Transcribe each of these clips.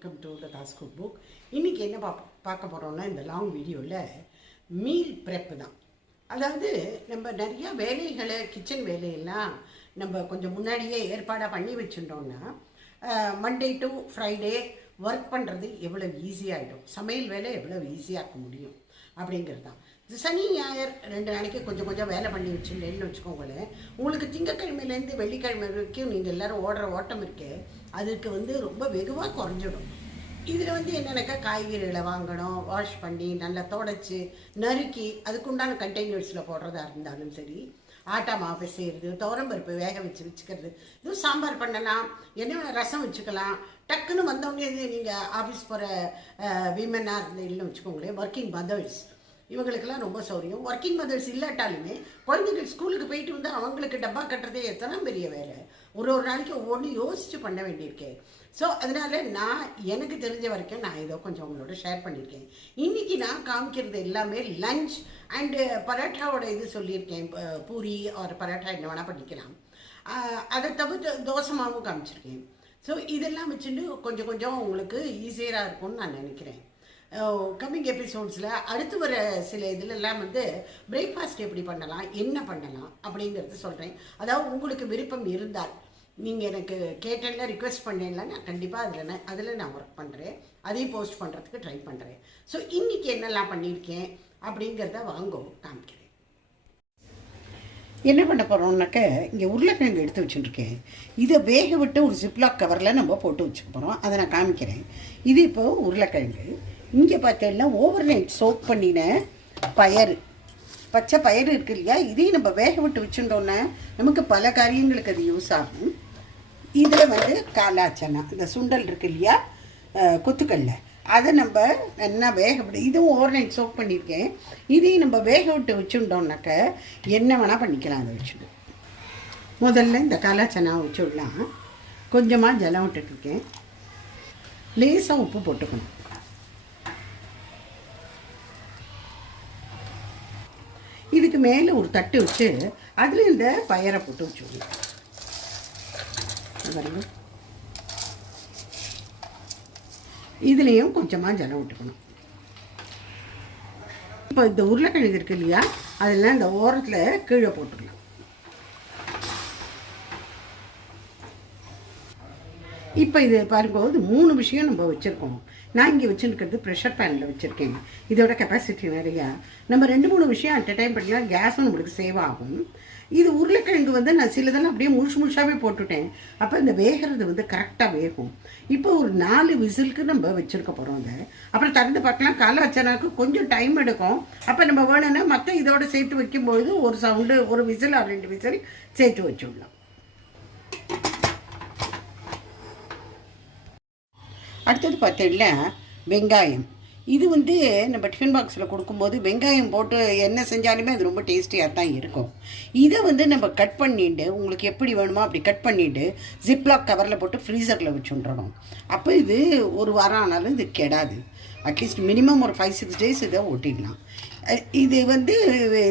Welcome to Latha's cook book. இன்றைக்கி என்ன பார்க்க போகிறோம்னா, இந்த லாங் வீடியோவில் மீல் ப்ரெப் தான். அதாவது நம்ம நிறையா வேலைகளை, கிச்சன் வேலையெல்லாம் நம்ம கொஞ்சம் முன்னாடியே ஏற்பாடாக பண்ணி வச்சுட்டோம்னா மண்டே டு ஃப்ரைடே ஒர்க் பண்ணுறது எவ்வளோ ஈஸியாகிடும், சமையல் வேலை எவ்வளோ ஈஸியாக்க முடியும் அப்படிங்கிறது தான். சனி ஞாயிறு 2 நாளைக்கு கொஞ்சம் கொஞ்சம் வேலை பண்ணி வச்சுருந்தேன்னு வச்சுக்கோங்களேன். உங்களுக்கு திங்கக்கிழமையிலேருந்து வெள்ளிக்கிழமை வரைக்கும் நீங்கள் எல்லோரும் ஓடுற ஓட்டம் இருக்கே, அதுக்கு ரொம்ப வெகுவாக குறைஞ்சிடும். இதில் என்னென்னாக்கா காய்கறிகளை வாங்கணும், வாஷ் பண்ணி நல்லா தொடச்சி நறுக்கி அதுக்குண்டான கண்டெய்னர்ஸில் போடுறதா இருந்தாலும் சரி, ஆட்டா மாவு செய்கிறது, துவரம்பருப்பு வேக வச்சுக்கிறது, இதுவும் சாம்பார் பண்ணலாம், என்ன ரசம் வச்சுக்கலாம். டக்குன்னு வந்தவொடனே நீங்கள் ஆஃபீஸ் போகிற விமனாக இருந்தீங்கன்னு வச்சுக்கோங்களேன், ஒர்க்கிங் மதர்ஸ், இவங்களுக்கெல்லாம் ரொம்ப சௌரியம். ஒர்க்கிங் மதர்ஸ் இல்லாட்டாலுமே குழந்தைகள் ஸ்கூலுக்கு போயிட்டு வந்து அவங்களுக்கு டப்பா கட்டுறதே எத்தனை பெரிய வேலை, ஒரு நாளைக்கு ஒவ்வொன்று யோசித்து பண்ண வேண்டியிருக்கேன். ஸோ அதனால் நான் எனக்கு தெரிஞ்ச வரைக்கும் நான் ஏதோ கொஞ்சம் உங்களோட ஷேர் பண்ணியிருக்கேன். இன்றைக்கி நான் காமிக்கிறது எல்லாமே லஞ்ச் அண்டு பரோட்டாவோட இது சொல்லியிருக்கேன். பூரி ஒரு பரோட்டா என்ன வேணால் பண்ணிக்கலாம். அதை தவிர்த்து தோசை மாவும் காமிச்சிருக்கேன். ஸோ இதெல்லாம் வச்சுட்டு கொஞ்சம் கொஞ்சம் உங்களுக்கு ஈஸியராக இருக்கும்னு நான் நினைக்கிறேன். கம்மிங் எபிசோட்ஸில் அடுத்து வர சில இதிலெல்லாம் பிரேக்ஃபாஸ்ட் எப்படி பண்ணலாம், என்ன பண்ணலாம் அப்படிங்கிறது சொல்கிறேன். அதாவது உங்களுக்கு விருப்பம் இருந்தால் நீங்கள் எனக்கு கேட்டேன்ல, ரிக்வெஸ்ட் பண்ணேன்ல, நான் கண்டிப்பாக அதில் நான் ஒர்க் பண்ணுறேன், அதையும் போஸ்ட் பண்ணுறதுக்கு ட்ரை பண்ணுறேன். ஸோ இன்றைக்கி என்னெல்லாம் பண்ணியிருக்கேன் அப்படிங்கிறத காமிக்கிறேன். என்ன பண்ண போகிறோம்னாக்க, இங்கே உருளைக்கிழங்கு எடுத்து வச்சுட்டுருக்கேன். இதை வேக விட்டு ஒரு ஜிப்லாக் கவரில் நம்ம போட்டு வச்சுக்க போகிறோம். அதை நான் காமிக்கிறேன். இது இப்போது உருளைக்கிழங்கு. இங்கே பார்த்தீங்கன்னா ஓவர் நைட் சோக் பண்ணின பயறு, பச்சை பயிறு இருக்குது இல்லையா, இதையும் நம்ம வேக விட்டு வச்சுட்டோன்னா நமக்கு பல காரியங்களுக்கு அது யூஸ் ஆகும். இதில் காலாச்சனா, இந்த சுண்டல் இருக்குது இல்லையா, கொத்துக்கடலை, அதை நம்ம நல்லா வேக விட்டு, இதுவும் ஓவர் நைட் சோக் பண்ணியிருக்கேன். இதையும் நம்ம வேக விட்டு வச்சுட்டோம்னாக்க என்ன வேணால் பண்ணிக்கலாம். அதை வச்சுட்டு முதல்ல இந்த காலாச்சனா வச்சு விடலாம். கொஞ்சமாக ஜலம் விட்டுட்ருக்கேன், லேசாக உப்பு போட்டுக்கணும். இதுக்கு மேலே ஒரு தட்டு வச்சு அதில் இந்த பயரை போட்டு வச்சுக்கணும். இதுலேயும் கொஞ்சமாக ஜலம் விட்டுக்கணும். இப்போ இந்த உருளைக்கிழங்கு இருக்கு இல்லையா, அதெல்லாம் இந்த ஓரத்தில் கீழே போட்டுக்கலாம். இப்போ இது பாரும்போது 3 விஷயம் நம்ம வச்சுருக்கோம். நான் இங்கே வச்சுருக்கிறது ப்ரெஷர் பேனில் வச்சுருக்கேன். இதோட கெப்பாசிட்டி நிறையா. நம்ம 2-3 விஷயம் அட் டைம் பண்ணிக்கலாம், கேஸும் நம்மளுக்கு சேவ் ஆகும். இது உருளைக்கிழங்கு நான் சிலதெல்லாம் அப்படியே முழுசாகவே போட்டுட்டேன். அப்போ இந்த வேகிறது கரெக்டாக வேகும். இப்போ ஒரு 4 விசிலுக்கு நம்ம வச்சுருக்க போகிறோம். அதை அப்புறம் திறந்து பார்க்கலாம். காலை வச்சனாக்கு கொஞ்சம் டைம் எடுக்கும். அப்போ நம்ம வேணும்னா மற்ற இதோட சேர்த்து வைக்கும்பொழுது ஒரு சவுண்டு, ஒரு விசில் ஆர் 2 விசில் சேர்த்து வச்சுடலாம். அடுத்தது பார்த்தீங்கன்னா வெங்காயம். இது நம்ம டிஃபன் பாக்ஸில் கொடுக்கும்போது வெங்காயம் போட்டு என்ன செஞ்சாலுமே அது ரொம்ப டேஸ்டியாக தான் இருக்கும். இதை நம்ம கட் பண்ணிவிட்டு, உங்களுக்கு எப்படி வேணுமோ அப்படி கட் பண்ணிவிட்டு ஜிப்லாக் கவரில் போட்டு ஃப்ரீசரில் வச்சுட்டுறணும். அப்போ இது ஒரு வாரம் ஆனாலும் இது கெடாது. அட்லீஸ்ட் மினிமம் ஒரு 5-6 டேஸ் இதை ஓட்டிடலாம். இது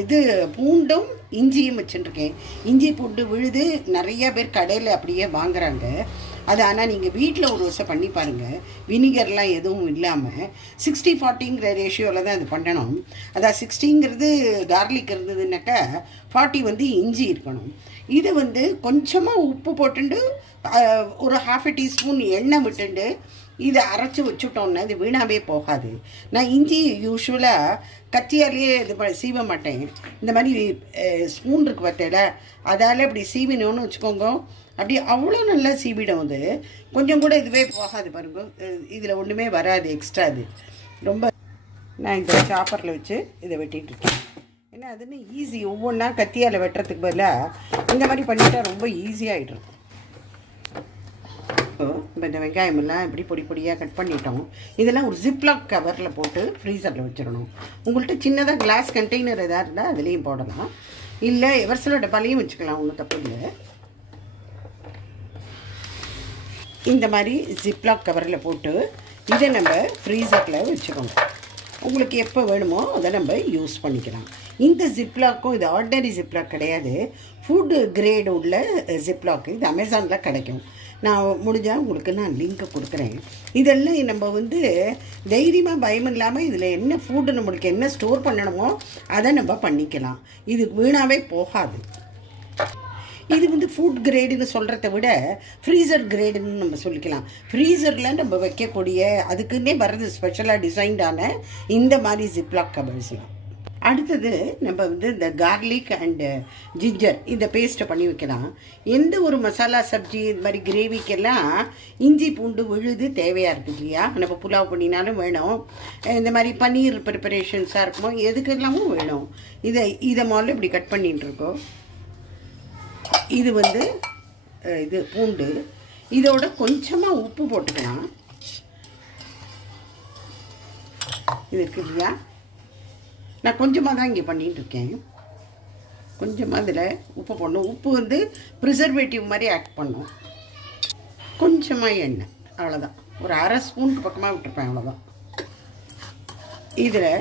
இது பூண்டும் இஞ்சியும் வச்சுட்டுருக்கேன். இஞ்சி பூண்டு விழுது நிறையா பேர் கடையில் அப்படியே வாங்குகிறாங்க. அது ஆனால் நீங்கள் வீட்டில் ஒரு வருஷம் பண்ணி பாருங்கள், வினிகர்லாம் எதுவும் இல்லாமல் 60-40ங்கிற ரேஷியோவில் தான் இது பண்ணணும். அதான் 60ங்கிறது கார்லிக் இருந்ததுனாக்கா 40 இஞ்சி இருக்கணும். இது கொஞ்சமாக உப்பு போட்டுண்டு ஒரு 1/2 டீஸ்பூன் எண்ணெய் விட்டுண்டு இதை அரைச்சி வச்சுட்டோன்னா இது வீணாகவே போகாது. நான் இஞ்சி யூஸ்வலாக கத்தியாலேயே இது சீவ மாட்டேன். இந்த மாதிரி ஸ்பூன் இருக்குது பார்த்தேல, அதால் இப்படி சீவினோன்னு வச்சுக்கோங்க, அப்படி அவ்வளோ நல்லா சீவிடும். அது கொஞ்சம் கூட இதுவே போகாது பாருங்க. இதில் ஒன்றுமே வராது எக்ஸ்ட்ரா. அது ரொம்ப நான் இந்த சாப்பரில் வச்சு இதை வெட்டிகிட்ருக்கேன். ஏன்னா அதுன்னு ஈஸி. ஒவ்வொன்றா கத்தியால் வெட்டுறதுக்கு பதிலாக இந்த மாதிரி பண்ணிட்டா ரொம்ப ஈஸியாகிடும். இப்போ இந்த வெங்காயமெல்லாம் இப்படி பொடி பொடியாக கட் பண்ணிட்டோம். இதெல்லாம் ஒரு ஜிப்லாக் கவரில் போட்டு ஃப்ரீசரில் வச்சிடணும். உங்கள்கிட்ட சின்னதாக கிளாஸ் கண்டெய்னர் எதாவது இருந்தால் அதுலேயும் போடலாம், இல்லை எவர்சிலோ டப்பாலையும் வச்சுக்கலாம், ஒன்றும் தப்பு இல்லை. இந்த மாதிரி ஜிப்லாக் கவரில் போட்டு இதை நம்ம ஃப்ரீசரில் வச்சுக்கணும். உங்களுக்கு எப்போ வேணுமோ அதை நம்ம யூஸ் பண்ணிக்கலாம். இந்த ஜிப்லாக்கும் இது ஆர்டினரி ஜிப்லாக் கிடையாது, ஃபுட் கிரேடு உள்ள ஜிப்லாக்கு. இது அமேசானில் கிடைக்கும். நான் முடிஞ்சால் உங்களுக்கு நான் லிங்க்கை கொடுக்குறேன். இதெல்லாம் நம்ம வந்து தைரியமாக பயம் இல்லாமல் இதில் என்ன ஃபுட்டு நம்மளுக்கு என்ன ஸ்டோர் பண்ணணுமோ அதை நம்ம பண்ணிக்கலாம். இது வீணாகவே போகாது. இது வந்து ஃபுட் கிரேடுன்னு சொல்கிறத விட ஃப்ரீசர் கிரேடுன்னு நம்ம சொல்லிக்கலாம். ஃப்ரீசரில் நம்ம வைக்கக்கூடிய அதுக்குன்னே வர்றது ஸ்பெஷலாக டிசைன்டான இந்த மாதிரி ஜிப்லாக் கபர்ஸ்லாம். அடுத்தது நம்ம வந்து இந்த கார்லிக் அண்டு ஜிஞ்சர் இந்த பேஸ்ட்டை பண்ணி வைக்கலாம். எந்த ஒரு மசாலா சப்ஜி இது மாதிரி கிரேவிக்கெல்லாம் இஞ்சி பூண்டு விழுது தேவையாக இருக்குது இல்லையா? நம்ம புலாவ் பண்ணினாலும் வேணும், இந்த மாதிரி பன்னீர் ப்ரிப்பரேஷன்ஸாக இருக்குமோ எதுக்கெல்லாமும் வேணும். இதை முதல்ல இப்படி கட் பண்ணிட்டுருக்கோம். இது வந்து இது பூண்டு, இதோட கொஞ்சமாக உப்பு போட்டுக்கலாம். இது இருக்கு இல்லையா? நான் கொஞ்சமாக தான் இங்கே பண்ணிகிட்ருக்கேன். கொஞ்சமாக இதில் உப்பு போடணும். உப்பு வந்து ப்ரிசர்வேட்டிவ் மாதிரி ஆக்ட் பண்ணும். கொஞ்சமாக எண்ணெய், அவ்வளோதான். ஒரு அரை ஸ்பூனுக்கு பக்கமாக விட்டுருப்பேன், அவ்வளோதான். இதில்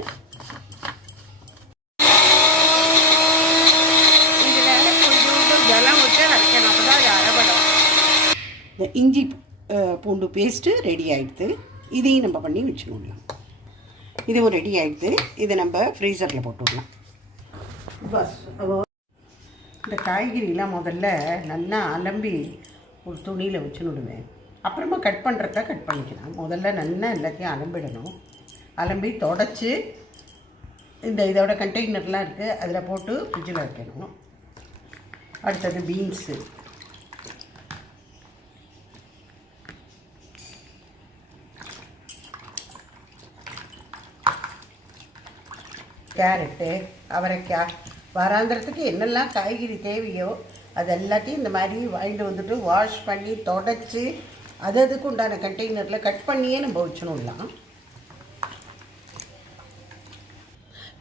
ஜலம் விட்டு அரைக்கணும், அப்போ தான் அது அரைபடும். இந்த இஞ்சி பூண்டு பேஸ்ட்டு ரெடி ஆகிடுது. இதையும் நம்ம பண்ணி வச்சுருவோம். இதுவும் ரெடி ஆகிடுது. இதை நம்ம ஃப்ரீசரில் போட்டு விடலாம். பஸ் இந்த காய்கறிலாம் முதல்ல நல்லா அலம்பி ஒரு துணியில் வச்சுன்னுடுவேன். அப்புறமா கட் பண்ணுறத கட் பண்ணிக்கலாம். முதல்ல நல்லா எல்லாத்தையும் அலம்பிடணும். அலம்பி தொடச்சி இதோட கண்டெய்னர்லாம் இருக்குது, அதில் போட்டு ஃப்ரிட்ஜில் வைக்கணும். அடுத்தது பீன்ஸு, கேரட்டு, அவரைக்காய், வாராந்திரத்துக்கு என்னெல்லாம் காய்கறி தேவையோ அது எல்லாத்தையும் இந்த மாதிரி வாங்கிட்டு வந்துட்டு வாஷ் பண்ணி தொடச்சி அதுக்கு உண்டான கண்டெய்னரில் கட் பண்ணியே நம்ம வச்சுனுடலாம்.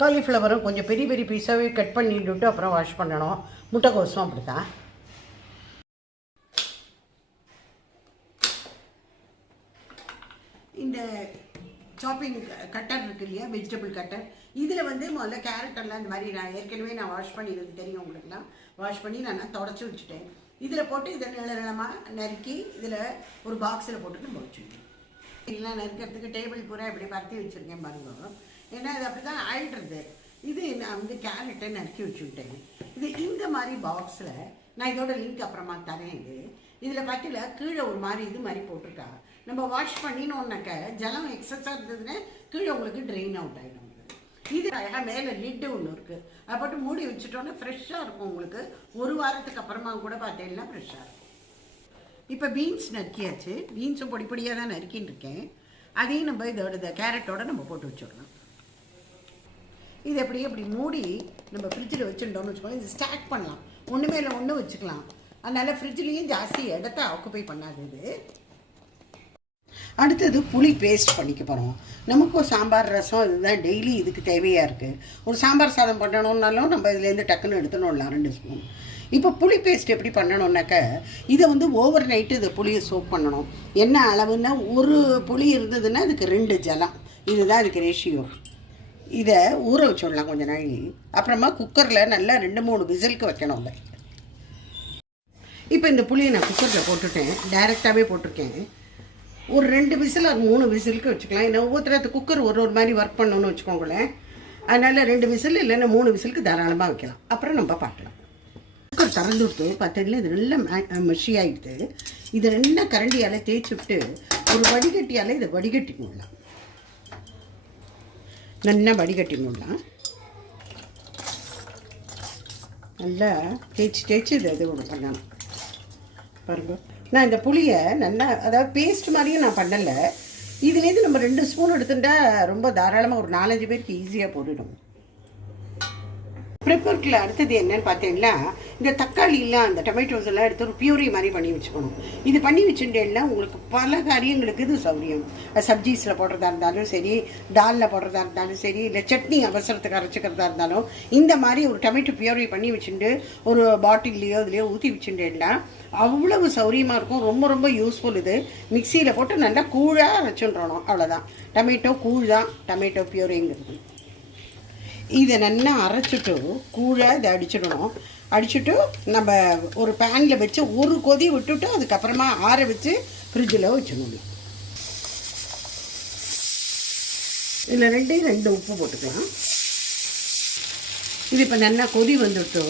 காலிஃப்ளவரும் கொஞ்சம் பெரிய பெரிய பீஸாகவே கட் பண்ணிட்டு அப்புறம் வாஷ் பண்ணணும். முட்டைக்கோசும் அப்படி தான். இந்த சாப்பிங் கட்டர் இருக்கு இல்லையா, வெஜிடபிள் கட்டர், இதில் வந்து முதல்ல கேரட்டெல்லாம் இந்த மாதிரி நான் வாஷ் பண்ணிடுறது தெரியும் உங்களுக்குலாம். வாஷ் பண்ணி நான் தொடச்சி வச்சுட்டேன். இதில் போட்டு இதை நிலமாக நறுக்கி இதில் ஒரு பாக்ஸில் போட்டுட்டு நம்ம வச்சுருக்கேன். இதெல்லாம் நறுக்கிறதுக்கு டேபிள் பூரா இப்படி பரத்தி வச்சுருக்கேன் பாருங்க. ஏன்னா இது அப்படி தான் ஆயிடுறது. இது நான் வந்து கேரட்டை நறுக்கி வச்சுக்கிட்டேன். இது இந்த மாதிரி பாக்ஸில் நான் இதோட லிங்க் அப்புறமா தரேன். இதில் பார்த்தீங்களா கீழே ஒரு மாதிரி இது மாதிரி போட்டிருக்கா. நம்ம வாஷ் பண்ணினோன்னாக்க ஜலம் எக்ஸஸாக இருந்ததுன்னா கீழே உங்களுக்கு ட்ரெயின் அவுட் ஆகிடும். இது அழகாக மேலே லிட்டு ஒன்று இருக்குது, அதை போட்டு மூடி வச்சுட்டோன்னா ஃப்ரெஷ்ஷாக இருக்கும். உங்களுக்கு ஒரு வாரத்துக்கு அப்புறமா கூட பார்த்தீங்கன்னா ஃப்ரெஷ்ஷாக இருக்கும். இப்போ பீன்ஸ் நறுக்கியாச்சு. பீன்ஸும் பொடி பொடியாக தான் நறுக்கின்னு இருக்கேன். அதையும் நம்ம இதோட கேரட்டோட நம்ம போட்டு வச்சுடலாம். இது எப்படியே இப்படி மூடி நம்ம ஃப்ரிட்ஜில் வச்சுட்டோம்னு வச்சுக்கோங்க. இது ஸ்டாக் பண்ணலாம், ஒன்று மேலே ஒன்று வச்சுக்கலாம். அதனால் ஃப்ரிட்ஜ்லேயும் ஜாஸ்தி இடத்த ஆக்குப்பை பண்ணாது. இது அடுத்தது புளி பேஸ்ட் பண்ணிக்க போகிறோம். நமக்கு ஒரு சாம்பார் ரசம் இதுதான் டெய்லி இதுக்கு தேவையாக இருக்குது. ஒரு சாம்பார் சாதம் பண்ணணுன்னாலும் நம்ம இதுலேருந்து டக்குன்னு எடுத்துடலாம் 2 ஸ்பூன். இப்போ புளி பேஸ்ட் எப்படி பண்ணணுன்னாக்க இதை வந்து ஓவர் நைட்டு இதை புளியை சோப் பண்ணணும். என்ன அளவுன்னா ஒரு புளி இருந்ததுன்னா அதுக்கு 2 ஜலம், இதுதான் அதுக்கு ரேஷியோ. இதை ஊற வச்சுடலாம் கொஞ்சம் நாள். அப்புறமா குக்கரில் நல்லா 2-3 விசிலுக்கு வைக்கணும். அதை இப்போ இந்த புளியை நான் குக்கரில் போட்டுட்டேன், டைரெக்டாகவே போட்டிருக்கேன். ஒரு 2 விசில் ஒரு 3 விசிலுக்கு வச்சுக்கலாம். ஏன்னா ஒவ்வொருத்தரத்து குக்கர் ஒரு மாதிரி ஒர்க் பண்ணணும்னு வச்சுக்கோங்களேன். அதனால் 2 விசில் இல்லைன்னா 3 விசிலுக்கு தாராளமாக வைக்கலாம். அப்புறம் நம்ம பார்க்கலாம். குக்கர் திறந்து விட்டு பார்த்தீங்கன்னா இது நல்லா மெஷி ஆகிடுது. இதை நல்லா கரண்டியால் தேய்ச்சி விட்டு ஒரு வடிகட்டியால் இதை வடிகட்டிடலாம். நல்லா வடிகட்டிடலாம். நல்லா தேய்ச்சி இதை இது ஒன்று பண்ணணும் பாருங்க. நான் இந்த புளியை நல்லா அதாவது பேஸ்ட் மாதிரியும் நான் பண்ணலை. இதுலேருந்து நம்ம 2 ஸ்பூன் எடுத்துட்டா ரொம்ப தாராளமாக ஒரு 4-5 பேருக்கு ஈஸியாக போட்டுடும். ப்ரிப்பேர்க்கில் அடுத்தது என்னன்னு பார்த்தீங்கன்னா, இந்த தக்காளிலாம் அந்த டொமேட்டோஸ் எல்லாம் எடுத்து ஒரு பியூரி மாதிரி பண்ணி வச்சுக்கணும். இது பண்ணி வச்சுட்டேன்னா உங்களுக்கு பல காரியங்களுக்கு இது சௌரியம். சப்ஜீஸில் போடுறதா இருந்தாலும் சரி, தாலில் போடுறதா இருந்தாலும் சரி, இல்லை சட்னி அவசரத்துக்கு அரைச்சிக்கிறதா இருந்தாலும் இந்த மாதிரி ஒரு டொமேட்டோ பியூரி பண்ணி வச்சுட்டு ஒரு பாட்டில்லையோ இதுலையோ ஊற்றி வச்சுட்டேன்னா அவ்வளவு சௌரியமாக இருக்கும். ரொம்ப ரொம்ப யூஸ்ஃபுல். இது மிக்சியில் போட்டு நல்லா கூழாக அரைச்சுன்றணும். அவ்வளோதான், டொமேட்டோ கூழ் தான் டொமேட்டோ பியூரிங்கிறது. இதை நல்லா அரைச்சிட்டு கூழை இதை அடிச்சிடணும். அடிச்சுட்டு நம்ம ஒரு பேனில் வச்சு ஒரு கொதி விட்டுட்டு அதுக்கப்புறமா ஆற வச்சு ஃப்ரிட்ஜில் வச்சிடணும். இதில் ரெண்டு உப்பு போட்டுக்கலாம். இது இப்போ நல்லா கொதி வந்துட்டு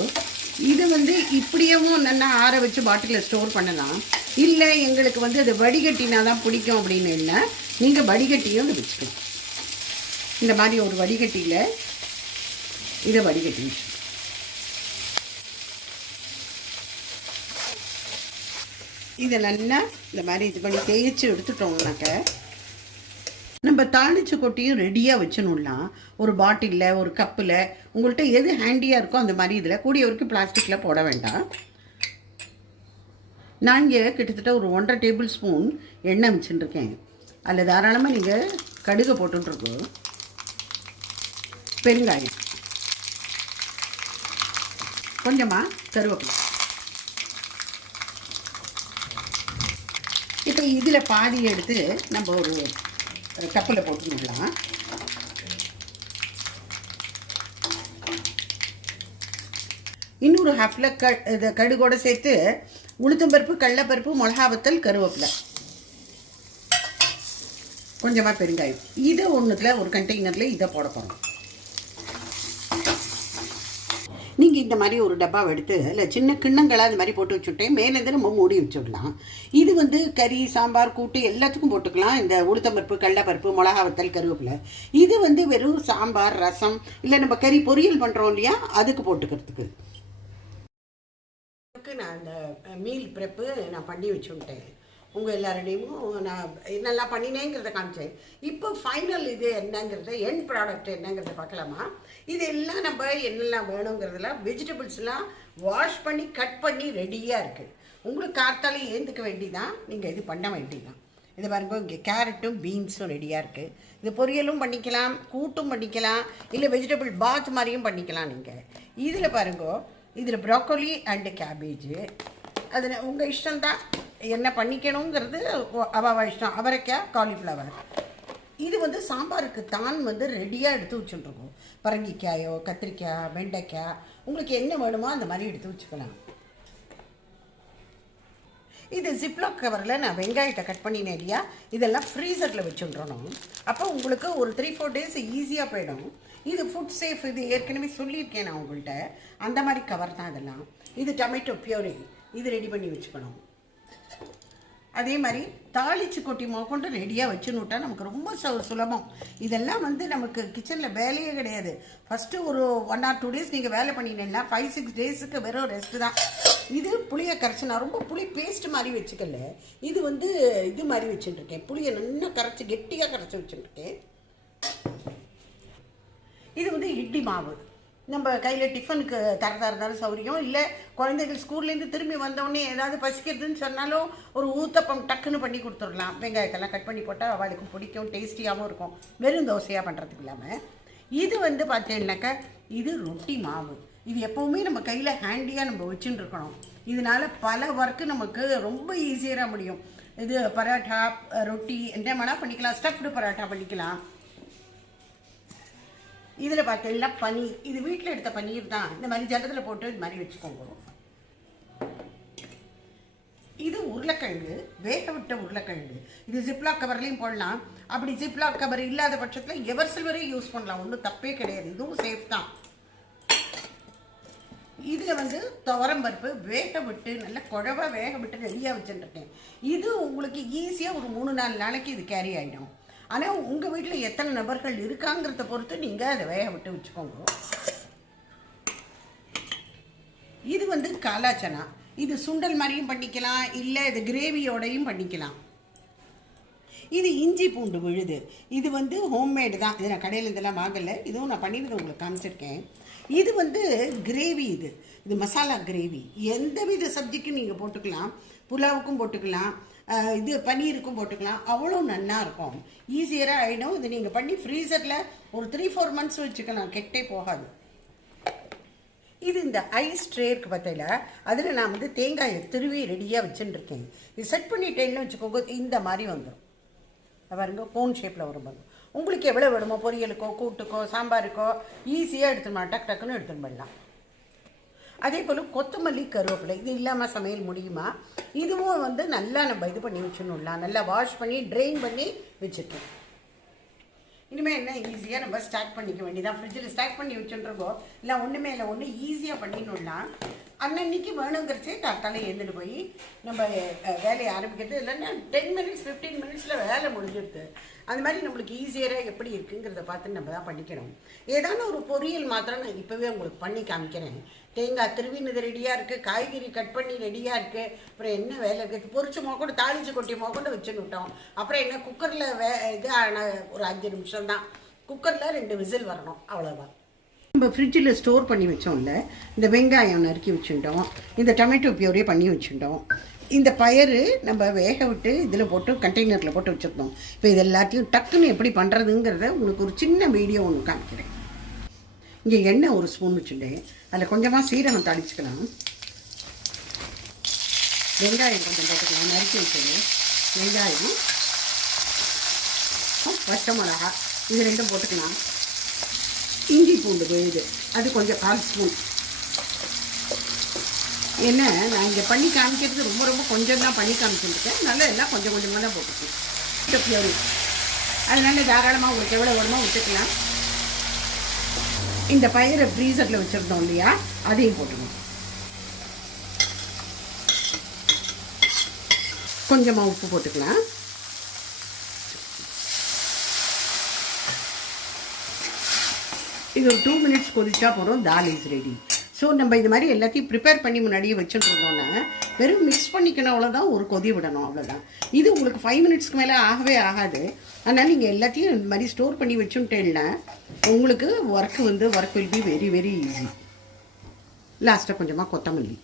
இது இப்படியவும் நல்லா ஆற வச்சு பாட்டிலில் ஸ்டோர் பண்ணலாம். இல்லை எங்களுக்கு அது வடிகட்டினா தான் பிடிக்கும் அப்படின்னு இல்லை, நீங்கள் வடிகட்டியும் வச்சுக்கலாம். இந்த மாதிரி ஒரு வடிகட்டியில் இதை வடிகட்டி இதை நல்லா இந்த மாதிரி இது பண்ணி தேய்ச்சி எடுத்துட்டோம்னாக்க நம்ம தாளிச்சு கொட்டியும் ரெடியாக வச்சுணும்லாம். ஒரு பாட்டிலில் ஒரு கப்பில் உங்கள்கிட்ட எது ஹேண்டியாக இருக்கோ அந்த மாதிரி இதில் கூடிய வரைக்கும் பிளாஸ்டிக்கில் போட வேண்டாம். நான் இங்கே கிட்டத்தட்ட ஒரு 1.5 டேபிள் ஸ்பூன் எண்ணெய் வச்சுட்டுருக்கேன். அதில் தாராளமாக நீங்கள் கடுகை போட்டுருக்கோம், பெருங்காயம், கொஞ்சமாக கருவேப்பிலை. இப்போ இதில் பாதி எடுத்து நம்ம ஒரு கப்பில் போட்டுக்கலாம். இன்னொரு ஹாஃபில் இது கடுகோடு சேர்த்து உளுத்தம்பருப்பு, கடலைப்பருப்பு, மிளகா வத்தல், கருவேப்பிலை, கொஞ்சமாக பெருங்காயம். இதை ஒன்றுத்தில் ஒரு கண்டெய்னரில் இதை போட போகிறோம். நீங்கள் இந்த மாதிரி ஒரு டப்பாவை எடுத்து இல்லை சின்ன கிண்ணங்களாக அது மாதிரி போட்டு வச்சுட்டேன். மேலேருந்து நம்ம மூடி வச்சுடலாம். இது கறி, சாம்பார், கூட்டு எல்லாத்துக்கும் போட்டுக்கலாம். இந்த உளுத்தம்பருப்பு, கடலைப்பருப்பு, மிளகா வத்தல், கருவேப்பிலை. இது வெறும் சாம்பார், ரசம், இல்லை நம்ம கறி பொரியல் பண்ணுறோம் இல்லையா, அதுக்கு போட்டுக்கிறதுக்கு. நான் அந்த மீல் ப்ரெப்பு நான் பண்ணி வச்சுட்டேன். உங்கள் எல்லாருடையும் நான் நல்லா பண்ணினேங்கிறத காமிச்சேன். இப்போ ஃபைனல் இது என்னங்கிறத, எண்ட் ப்ராடக்ட் என்னங்கிறத பார்க்கலாமா? இதெல்லாம் நம்ம என்னெல்லாம் வேணுங்கிறதெல்லாம் வெஜிடபிள்ஸ்லாம் வாஷ் பண்ணி கட் பண்ணி ரெடியாக இருக்குது. உங்களுக்கு கார்த்தாலே ஏந்துக்க வேண்டிதான், நீங்கள் இது பண்ண வேண்டிதான். இது பாருங்க, இங்கே கேரட்டும் பீன்ஸும் ரெடியாக இருக்குது. இது பொரியலும் பண்ணிக்கலாம், கூட்டும் பண்ணிக்கலாம், இல்லை வெஜிடபிள் பாத் மாதிரியும் பண்ணிக்கலாம். நீங்கள் இதில் பாருங்க, இதில் ப்ரோக்கோலி அண்டு கேபேஜு, அது உங்கள் இஷ்டம்தான் என்ன பண்ணிக்கணுங்கிறது அவ இஷ்டம். அவரைக்காய், காலிஃப்ளவர். இது சாம்பாருக்கு தான் ரெடியாக எடுத்து வச்சுட்டுருக்கோம். பரங்கிக்காயோ, கத்திரிக்காய், வெண்டைக்காய், உங்களுக்கு என்ன வேணுமோ அந்த மாதிரி எடுத்து வச்சுக்கலாம். இது ஜிப்லாக் கவரில் நான் வெங்காயத்தை கட் பண்ணினேன் இல்லையா, இதெல்லாம் ஃப்ரீசரில் வச்சுட்டுறணும். அப்போ உங்களுக்கு ஒரு 3-4 டேஸ் ஈஸியாக போயிடும். இது ஃபுட் சேஃப். இது ஏற்கனவே சொல்லியிருக்கேன் நான் உங்கள்கிட்ட. அந்த மாதிரி கவர் தான் இதெல்லாம். இது டொமேட்டோ பியூரி, இது ரெடி பண்ணி வச்சுக்கணும். அதே மாதிரி தாளிச்சு கொட்டி கொண்டு ரெடியாக வச்சுன்னுட்டா நமக்கு ரொம்ப சுலபம். இதெல்லாம் நமக்கு கிச்சனில் வேலையே கிடையாது. ஃபஸ்ட்டு ஒரு 1 or 2 டேஸ் நீங்கள் வேலை பண்ணினீங்கன்னா 5-6 டேஸுக்கு வெறும் ரெஸ்ட்டு தான். இது புளியை கரைச்சி, நான் ரொம்ப புளி பேஸ்ட் மாதிரி வச்சுக்கல, இது இது மாதிரி வச்சுட்டுருக்கேன். புளியை நல்லா கரைச்சி கெட்டியாக கரைச்சி வச்சுட்டுருக்கேன். இது இட்லி மாவு. நம்ம கையில் டிஃபனுக்கு தரதாக இருந்தாலும் சௌரியம், இல்லை குழந்தைகள் ஸ்கூல்லேருந்து திரும்பி வந்தோடனே ஏதாவது பசிக்கிறதுன்னு சொன்னாலும் ஒரு ஊத்தப்பம் டக்குன்னு பண்ணி கொடுத்துடலாம். வெங்காயத்தெல்லாம் கட் பண்ணி போட்டால் அவளுக்கு பிடிக்கும், டேஸ்டியாகவும் இருக்கும், வெறும் தோசையாக பண்ணுறதுக்கு இல்லாமல். இது பார்த்தீங்கன்னாக்கா இது ரொட்டி மாவு. இது எப்போவுமே நம்ம கையில் ஹேண்டியாக நம்ம வச்சுன்னு இருக்கணும். இதனால் பல ஒர்க்கு நமக்கு ரொம்ப ஈஸியாக முடியும். இது பரோட்டா, ரொட்டி என்ன வேணால் பண்ணிக்கலாம். ஸ்டஃப்டு பரோட்டா பண்ணிக்கலாம். இதில் பார்த்தீங்கன்னா பனீர், இது வீட்டில் எடுத்த பனீர் தான். இந்த மாதிரி ஜலத்தில் போட்டு இது மாதிரி வச்சுக்கோங்க. இது உருளைக்கிழங்கு, வேக விட்ட உருளைக்கிழங்கு. இது ஜிப்லாக் கவர்லேயும் போடலாம். அப்படி ஜிப்லாக் கவர் இல்லாத பட்சத்தில் எவர் சில்வரையும் யூஸ் பண்ணலாம், ஒன்றும் தப்பே கிடையாது, இதுவும் சேஃப் தான். இதில் துவரம்பருப்பு வேக விட்டு நல்லா குழவா வேக விட்டு ரெடியாக வச்சுட்டுருக்கேன். இது உங்களுக்கு ஈஸியாக ஒரு 3-4 நாளைக்கு இது கேரி ஆகிடும். ஆனால் உங்கள் வீட்டில் எத்தனை நபர்கள் இருக்காங்கிறத பொறுத்து நீங்கள் அதை வேக விட்டு வச்சுக்கோங்க. இது காலாச்சனா. இது சுண்டல் மாதிரியும் பண்ணிக்கலாம், இல்லை இது கிரேவியோடையும் பண்ணிக்கலாம். இது இஞ்சி பூண்டு விழுது. இது வந்து ஹோம்மேடு தான். இது நான் கடையில் இதெல்லாம் வாங்கலை. இதுவும் நான் பண்ணினது உங்களுக்கு காமிச்சிருக்கேன். இது வந்து கிரேவி. இது மசாலா கிரேவி. எந்த வித சப்ஜிக்கும் நீங்கள் போட்டுக்கலாம். புலாவுக்கும் போட்டுக்கலாம், இது பன்னீருக்கும் போட்டுக்கலாம். அவ்வளோ நல்லா இருக்கும். ஈஸியராக ஆகிடும். இது நீங்கள் பண்ணி ஃப்ரீசரில் ஒரு 3-4 மந்த்ஸ் வச்சுக்கலாம், கெட்டே போகாது. இது இந்த ஐஸ் ட்ரே இருக்குது பார்த்தீங்களா, அதில் நான் வந்து தேங்காயை திருவி ரெடியாக வச்சுட்டுருக்கேன். இது செட் பண்ணிட்டேன்னு வச்சுக்கோங்க, இந்த மாதிரி வந்துடும். பாருங்க, கோன் ஷேப்பில் வரும் பாருங்க. உங்களுக்கு எவ்வளோ வேணுமோ, பொரியலுக்கோ கூட்டுக்கோ சாம்பாருக்கோ ஈஸியாக எடுத்துன்னு டக்கு டக்குன்னு எடுத்துன்னு பண்ணலாம். அதே போல் கொத்தமல்லி கருவேப்பிலை இது இல்லாமல் சமையல் முடியுமா? இதுவும் வந்து நல்லா நம்ம இது பண்ணி வச்சுடலாம். நல்லா வாஷ் பண்ணி ட்ரெயின் பண்ணி வச்சுருக்கேன். இனிமேல் என்ன, ஈஸியாக நம்ம ஸ்டார்ட் பண்ணிக்க வேண்டியதான். ஃப்ரிட்ஜில் ஸ்டார்ட் பண்ணி வச்சுருக்கோம். இல்லை ஒன்றுமே இல்லை, ஒன்று ஈஸியாக பண்ணிடலாம். அன்னன்னைக்கு வேணுங்கிறச்சே காத்தால எழுந்துட்டு போய் நம்ம வேலையை ஆரம்பிக்கிறது. இல்லைன்னா 10 மினிட்ஸ் 15 மினிட்ஸில் வேலை முடிஞ்சிடுது. அது மாதிரி நம்மளுக்கு ஈஸியராக எப்படி இருக்குங்கிறத பார்த்து நம்ம தான் பண்ணிக்கணும். ஏதான ஒரு பொரியல் மாத்திரம் நான் இப்போவே உங்களுக்கு பண்ணி காமிக்கிறேன். தேங்காய் திருவினது ரெடியாக இருக்குது, காய்கறி கட் பண்ணி ரெடியாக இருக்குது. அப்புறம் என்ன வேலை இருக்குது, பொரிச்சு மோக்கொண்டு தாளிச்சு கொட்டி மோக்கொண்டு வச்சுன்னு விட்டோம். அப்புறம் என்ன, குக்கரில் இது ஒரு 5 நிமிஷம் தான். குக்கரில் 2 விசில் வரணும், அவ்வளோதான். நம்ம ஃப்ரிட்ஜில் ஸ்டோர் பண்ணி வச்சோம்ல, இந்த வெங்காயம் நறுக்கி வச்சுட்டோம், இந்த டொமேட்டோ பியூரே பண்ணி வச்சுட்டோம், இந்த பயறு நம்ம வேக விட்டு இதில் போட்டு கண்டெய்னரில் போட்டு வச்சுருந்தோம். இப்போ இது எல்லாத்தையும் டக்குன்னு எப்படி பண்ணுறதுங்கிறத உங்களுக்கு ஒரு சின்ன வீடியோ ஒன்று காமிக்கிறேன். இங்கே எண்ணெய் 1 ஸ்பூன் வச்சுட்டேன். அதில் கொஞ்சமாக சீரகம் தாளிச்சுக்கலாம். வெங்காயம் கொஞ்சம் போட்டுக்கலாம், நறுக்கி வச்சது வெங்காயம், பச்சை மிளகா இது 2 போட்டுக்கலாம். இஞ்சி பூண்டு விழுது அது கொஞ்சம் 1/4 ஸ்பூன். என்ன, நான் இங்கே பண்ணி காமிக்கிறது ரொம்ப ரொம்ப கொஞ்சம் தான் பண்ணி காமிச்சுருக்கேன். நல்லா எல்லாம் கொஞ்சம் கொஞ்சமாக தான் போட்டுக்கேன். பியூரி அதனால தாராளமாக உங்களுக்கு எவ்வளோ வேணுமோ விட்டுக்கலாம். இந்த பயிரை ஃப்ரீசரில் வச்சுருந்தோம் இல்லையா, அதையும் போட்டுக்கணும். கொஞ்சமாக உப்பு போட்டுக்கலாம். இது ஒரு 2 மினிட்ஸ் கொதிச்சா போகிறோம். தால் இஸ் ரெடி. ஸோ நம்ம இது மாதிரி எல்லாத்தையும் ப்ரிப்பேர் பண்ணி முன்னாடியே வச்சுருந்தோன்னா வெறும் மிக்ஸ் பண்ணிக்கணும், அவ்வளோதான். ஒரு கொதி விடணும், அவ்வளோதான். இது உங்களுக்கு 5 மினிட்ஸ்க்கு மேலே ஆகவே ஆகாது. அதனால் நீங்கள் எல்லாத்தையும் இந்த மாதிரி ஸ்டோர் பண்ணி வச்சுட்டேன்னா உங்களுக்கு work will be very very easy. லாஸ்ட்டாக கொஞ்சமாக கொத்தமல்லி.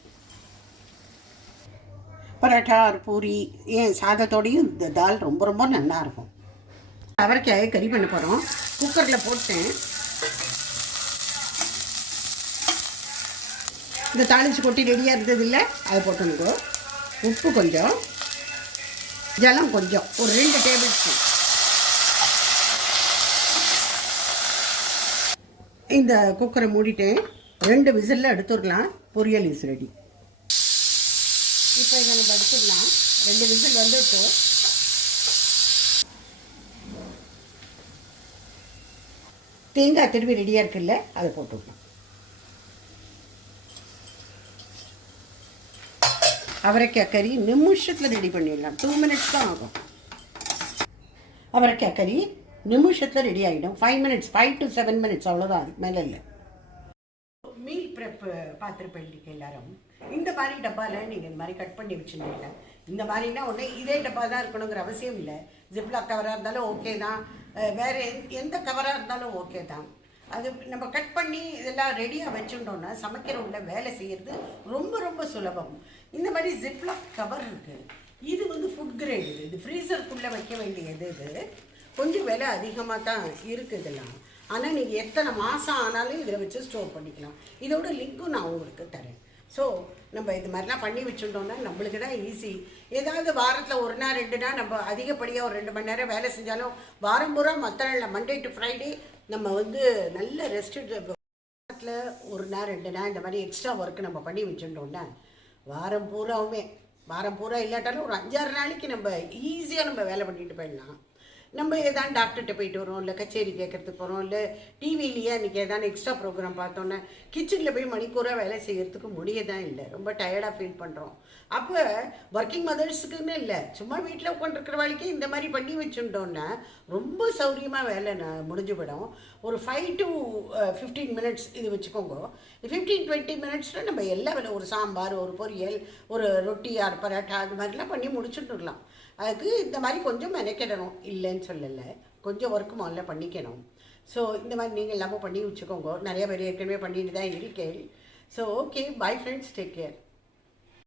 பரோட்டா பூரி ஏன் சாதத்தோடையும் இந்த தால் ரொம்ப ரொம்ப நல்லாயிருக்கும். அவரைக்காயை கறி பண்ண போகிறோம். குக்கரில் போட்டேன். இந்த தாளிச்சு கொட்டி ரெடியாக இருந்தது இல்லை, அதை போட்டுனுக்கோ. உப்பு கொஞ்சம், ஜலம் கொஞ்சம், ஒரு 2 டேபிள் ஸ்பூன். இந்த குக்கரை மூடிட்டேன். 2 விசிலில் எடுத்துடலாம். பொரியல் இஸ் ரெடி. இப்போ இதை நம்ம எடுத்துடலாம். 2 விசில் வந்துட்டு தேங்காய் திருவி ரெடியாக இருக்குல்ல, அதை போட்டுடலாம். அவரைக்காய் கறி நிமிஷத்தில் ரெடி பண்ணிடலாம். 2 மினிட்ஸ் தான் ஆகும். அவரைக்காய் கறி நிமிஷத்தில் ரெடி ஆகிடும். 5 மினிட்ஸ் 5 to 7 மினிட்ஸ் அவ்வளோதான், அதுக்கு மேலே இல்லை. மீல் ப்ரெப் பார்த்துருப்பேன் எல்லாரும். இந்த மாதிரி டப்பாவில் நீங்கள் இந்த மாதிரி கட் பண்ணி வச்சுருந்தீங்க. இந்த மாதிரினா ஒன்று இதே டப்பா தான் இருக்கணுங்கிற அவசியம் இல்லை. ஜிப்லாக் கவராக இருந்தாலும் ஓகே தான், வேறு எந்த கவராக இருந்தாலும் ஓகே தான். அது நம்ம கட் பண்ணி இதெல்லாம் ரெடியாக வச்சுட்டோன்னா சமைக்கிறவங்கள வேலை செய்கிறது ரொம்ப ரொம்ப சுலபம். இந்த மாதிரி ஜிப்லாக் கவர் இருக்குது. இது வந்து ஃபுட் கிரேட். இது ஃப்ரீசருக்குள்ளே வைக்க வேண்டியது. இது கொஞ்சம் விலை அதிகமாக தான் இருக்குது இதெல்லாம். ஆனால் நீங்கள் எத்தனை மாதம் ஆனாலும் இதில் வச்சு ஸ்டோர் பண்ணிக்கலாம். இதோட லிங்க்கும் நான் உங்களுக்கு தரேன். ஸோ நம்ம இது மாதிரிலாம் பண்ணி வச்சுட்டோம்னா நம்மளுக்கு தான் ஈஸி. ஏதாவது வாரத்தில் 1 நாள் 2 நாள் நம்ம அதிகப்படியாக ஒரு 2 மணி நேரம் வேலை செஞ்சாலும் வாரம் பூரா மற்ற நாளில் மண்டே டு ஃப்ரைடே நம்ம வந்து நல்ல ரெஸ்ட். வாரத்தில் 1 நாள் 2 நாள் இந்த மாதிரி எக்ஸ்ட்ரா ஒர்க்கு நம்ம பண்ணி வச்சுட்டோம்னா வாரம் பூரா இல்லாட்டாலும் ஒரு 5-6 நாளைக்கு நம்ம ஈஸியாக நம்ம வேலை பண்ணிட்டு போயிடலாம். நம்ம ஏதாவது டாக்டர்கிட்ட போயிட்டு வரோம், இல்லை கச்சேரி கேட்கறதுக்கு போகிறோம், இல்லை டிவிலேயே அன்றைக்கி ஏதாவது எக்ஸ்ட்ரா ப்ரோக்ராம் பார்த்தோன்னே கிச்சனில் போய் மணிக்கூராக வேலை செய்கிறதுக்கு முடியதான் இல்லை, ரொம்ப டயர்டாக ஃபீல் பண்ணுறோம். அப்போ ஒர்க்கிங் மதர்ஸுக்குன்னு இல்லை, சும்மா வீட்டில் உட்காந்துருக்கிற வேலைக்கு இந்த மாதிரி பண்ணி வச்சுட்டோன்னா ரொம்ப சௌரியமாக வேலை முடிஞ்சு விடும். ஒரு 5 to 15 minutes இது வச்சுக்கோங்க. 15-20 minutesல நம்ம எல்லா வேலை, ஒரு சாம்பார், ஒரு பொரியல், ஒரு ரொட்டி ஆர் பரோட்டா அது மாதிரிலாம் பண்ணி முடிச்சுட்டுருக்கலாம். அதுக்கு இந்த மாதிரி கொஞ்சம் மெனக்கிடணும், இல்லைன்னு சொல்லலை, கொஞ்சம் ஒர்க்கு முதல்ல பண்ணிக்கணும். ஸோ இந்த மாதிரி நீங்கள் எல்லாமே பண்ணி வச்சுக்கோங்க. நிறைய பேர் ஏற்கனவே பண்ணிட்டு தான் இருக்கேன். So okay, bye friends, take care.